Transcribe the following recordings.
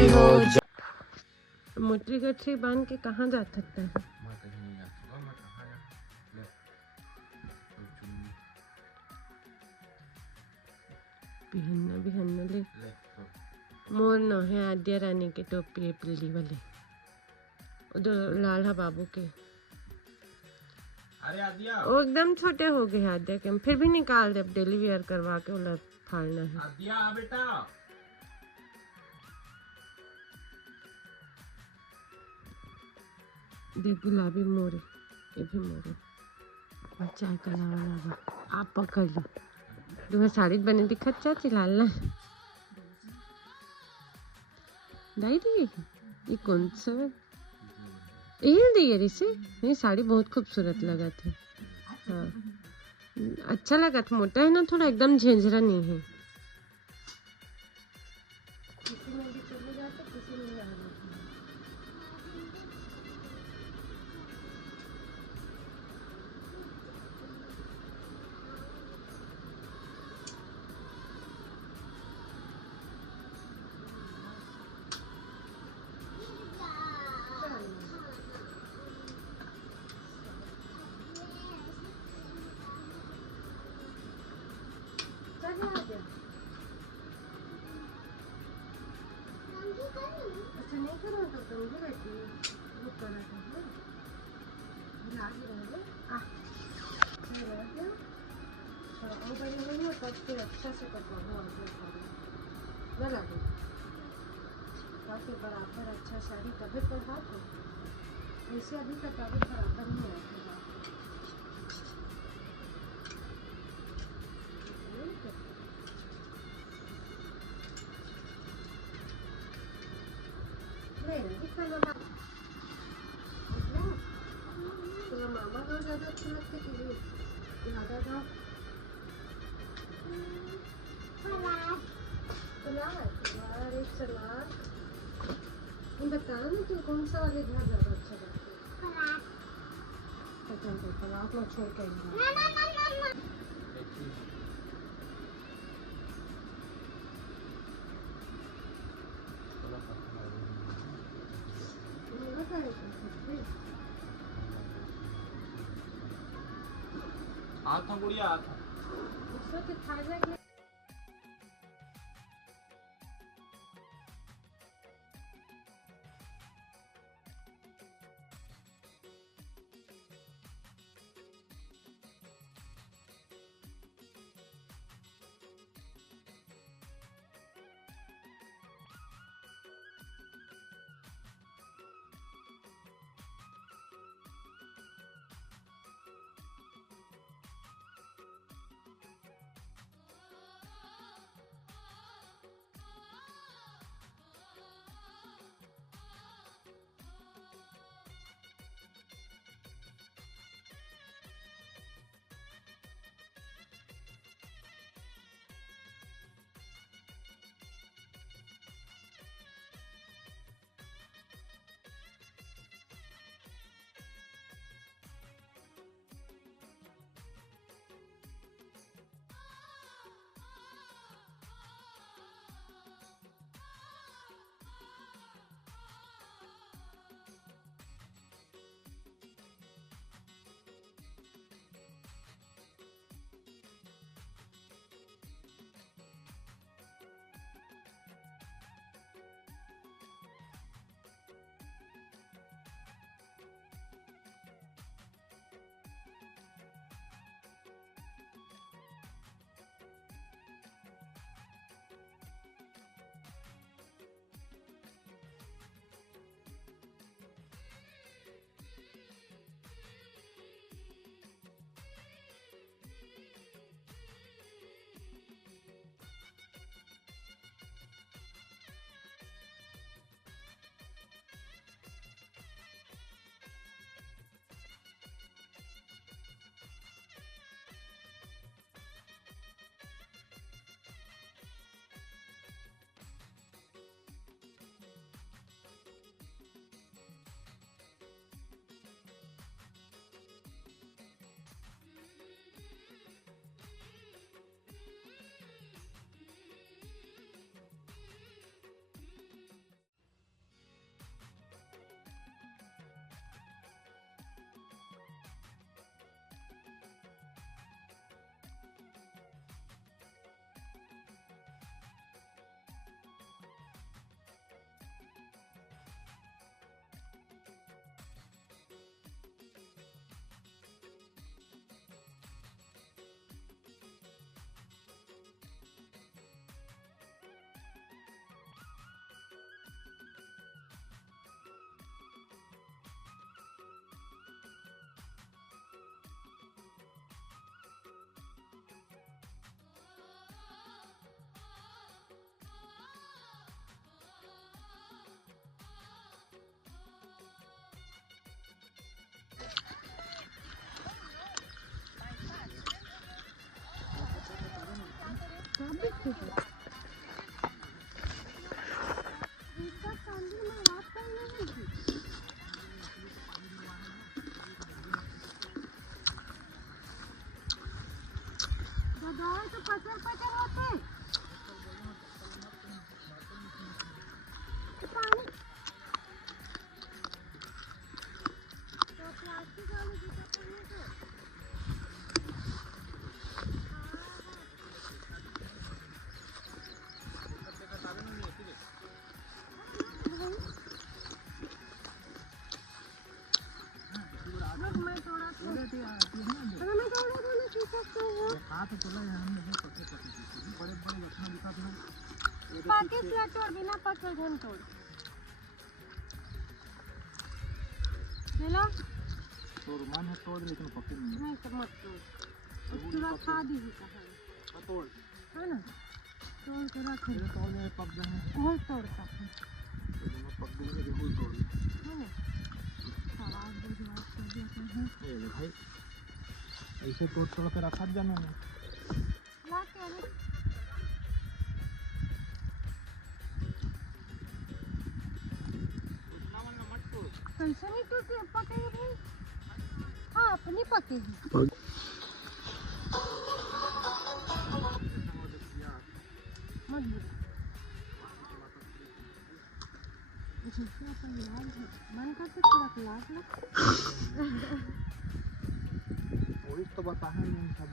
भी हो। मोटरी गठरी बांध के कहाँ जा सकता है? बिहन्ना बिहन्ना ले मोर न है आद्या रानी के टोपी है पीली वाले, उधर लाल है बाबू के। अरे आद्या, वो एकदम छोटे हो गए हैं आद्या के, फिर भी निकाल दे, अब डेली वेयर करवा के उलट फाड़ना है। आद्या बेटा, देख गुलाबी मोर, ये भी मोर है। चाय का लावा लावा आप पकड़ लो। तुम्हें साड़ी बनी दिखत चाची लाल ना दाई दी ये कौन सा ये दिए रिसे? ये साड़ी बहुत खूबसूरत लगा था। हाँ अच्छा लगा था, मोटा है ना थोड़ा, एकदम झंझरा नहीं है। किसी में भी चले जाते, किसी में भी आ जाते। अच्छा नहीं करो तो तुम भी बैठी वो करा था ना लागी रहे आ ये रह गया। और बड़ी हुई हो तब फिर अच्छा से कटवाना और फिर ना लगे ताकि बराबर अच्छा साड़ी कभी पर हाथ हो। ऐसे अभी तक अभी बराबर नहीं आते मामा को ज़्यादा अच्छी लगती थी ज़्यादा था सलाद एक सलाद। बता ना तू कौन सा वाले घर ज़्यादा अच्छा लगता है? सलाद में छोड़ के आता गुड़िया आता उसको तो खा जाएगा। तो पचर पचर होते पानी तो प्लास्टिक वाले जूता पहने तो मैं थोड़ा बिना पकड़ घन तोड़ लेला तोड़ मान है तोड़ लेकिन पकड़ नहीं तो मत तोड़ उसके बाद खा दी कहा तोड़ है ना तोड़ के रख तोड़ ले पक जाए बहुत तोड़ता है पक जाएंगे बिल्कुल तोड़ है ना आवाज बुझवा कर देते हैं ये भाई ऐसे तोड़ तोड़ के रखा जाना नहीं ला के अरे कैसे नहीं टूटे पकेगी भाई हाँ अपनी पकेगी मत झुकिया पर लाल है मन करते थोड़ा लाल लग वही तो बता है नहीं सब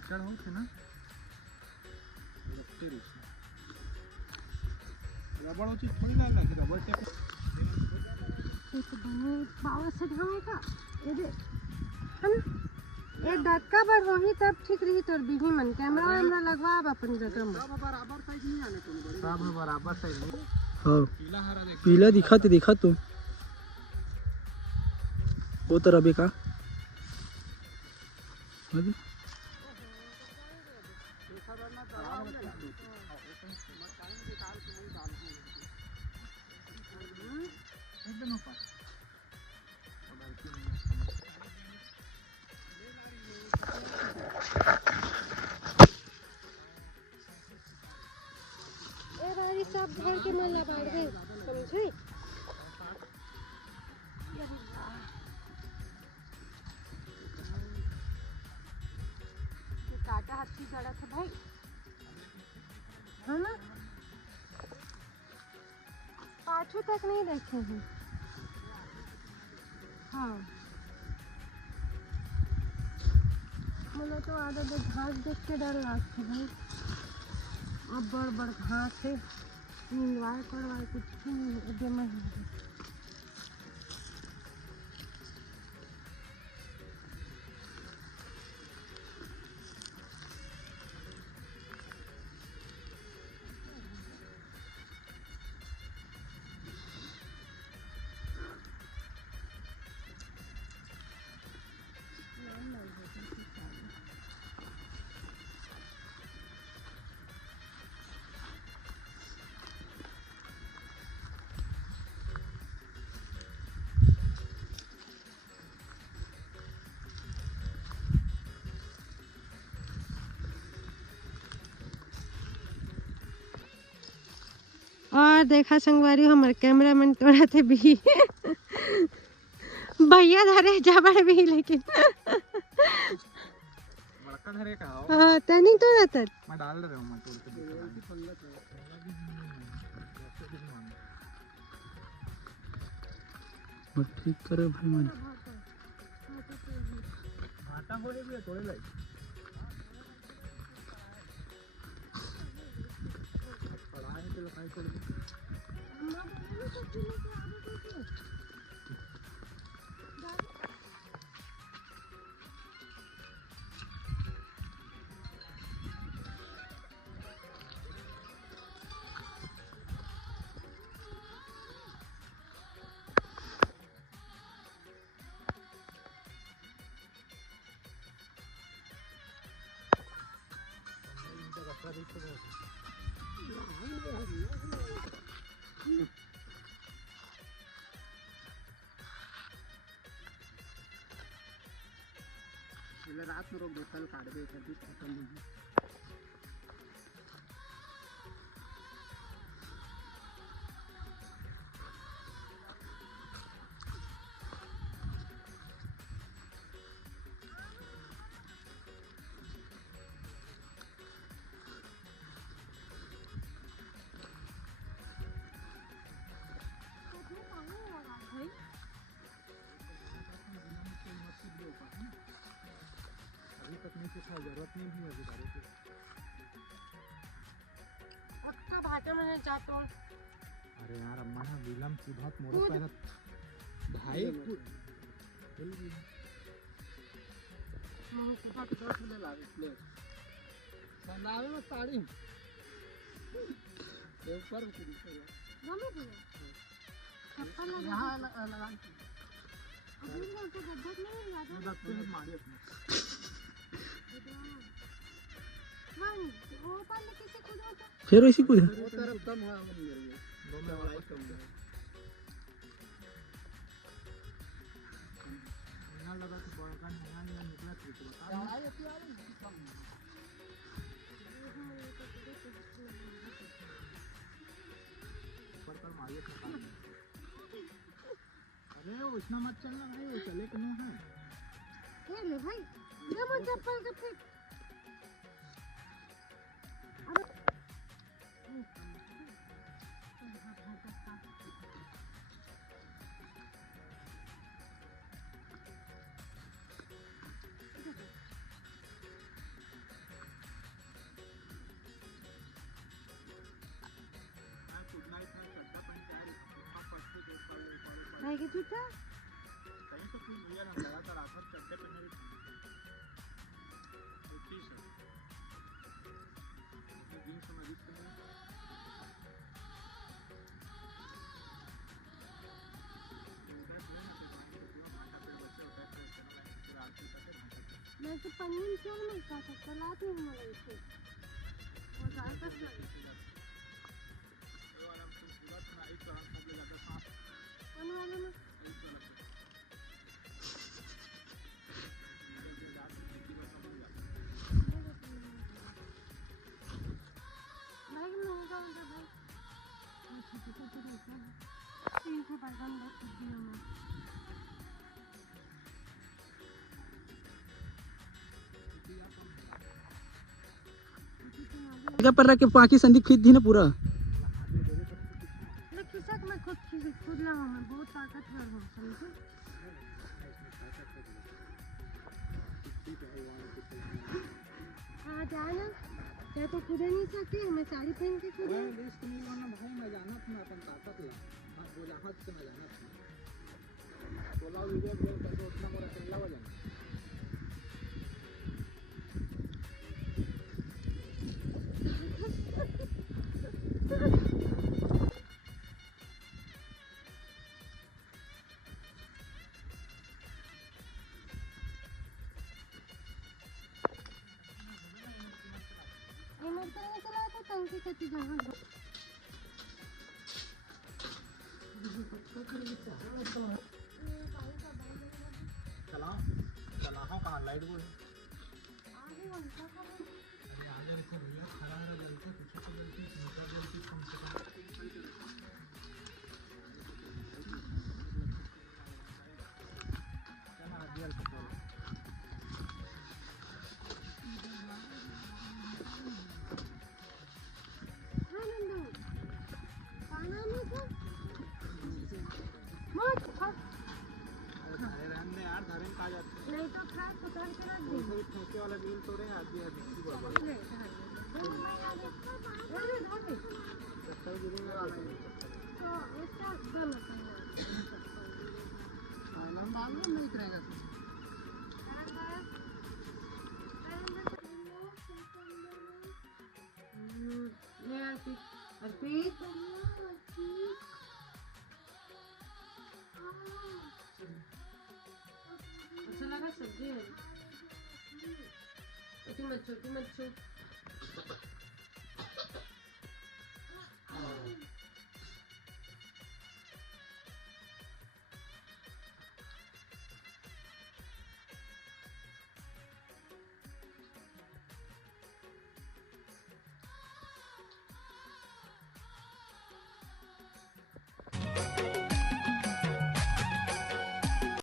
कीचड़ हो थे ना रबड़ हो चीज थोड़ी ना लगे रबड़ टेप एक बने बाबा से ढंगेगा ये दे है ना ये डटका पर हो ही तब ठीक रही तोर बिही मन कैमरा वैमरा लगवा अब अपन जगह में सब बराबर साइज नहीं आने तुम सब बराबर साइज नहीं हाँ पीला हरा देख पीला दिखा तुम वो तरह भी का सब घर के मन लबाड़ गए समझे काटा हाथी जड़ा था भाई है ना पाछू तक नहीं देखे हैं हाँ मुझे तो आधा घास देख के डर लगता भाई अब बड़ बड़ घास है नींदवाए करवाए कुछ नहीं जमा है और देखा संगवारी हमारे कैमरामैन तोड़ा थे भी भैया धरे जबर भी लेकिन बड़का धरे का हो हाँ तनी तो रहता मैं डाल रहा हूं मैं तोड़ के मत ठीक करे भाई मन आटा होले भी तोड़े लाई पढ़ाई तो लखाई कर है એટલે રાતનો રોગ બોતલ કાઢવે કરતી ખતમ થઈ ગઈ अभी तक नहीं पूछा जरूरत नहीं भी अभी तारे की फक्त भाज्यामध्ये जातो अरे यार अम्मा ना विलम सीधा मोड़ पर भाई सुबह के 10 ले लावे प्लेट बनावे में साड़ी ये ऊपर उठ गई गमे तुझे चप्पल लगा यहां लगा अभी तो गड्ढा नहीं लगा मैं तो मारी अपने वो पाले किसे कूदा था फिर ऐसी कुछ वो तरफ कम है हम मेरे लिए दो में लड़ाई कम है ना लगा तो बड़का नया नया निकला थी तो बता लड़ाई अति आ रही कम ऊपर पर मारिए अरे उसमें मत चलना भाई वो चले कि नहीं है ये ले भाई ये मुझे चप्पल के फिर नहीं कि झूठा कहीं तो कुछ भैया ना लगातार आखिर चड्डे पहने होती है जींस में अधिक पहने मैं तो पनीर क्यों नहीं खा सकता लाती हूँ मैं इसे और ज़्यादा ये वाला हम पूरा सुनाई तो हम सब ले जाता सांप आने वाले में भाई महंगा होगा भाई इनको बर्तन बहुत दिया मैं क्या पर रख के बाकी संदीप खींच दी ना पूरा मैं खिसक मैं खुद रहा हूँ मैं बहुत ताकतवर हूँ समझे हाँ जाना क्या तो कूद नहीं सकती मैं साड़ी पहन के कूद रिस्क नहीं करना भाई मैं जाना था मैं अपन ताकत ला हां बोला हाथ से मैं जाना था बोला वीडियो गेम करके उतना मोरा चला हो जाना टंकी कति जगह चलाओ चलाओ कहाँ लाइट बोल आगे उल्टा करो आगे रखे भैया खड़ा रहा जलते पीछे से जलती मीटर जलती कम से कम क्या आगे रखो नहीं तो खा पकड़ के रख दे ठेके वाला बिल तोड़े आदि आदि की बात ले सत्तर गिरी लगा दो तो इसका दोनों लंबा नहीं उतरेगा ले अर्पित अच्छा लगा सब्जी है छोटी मत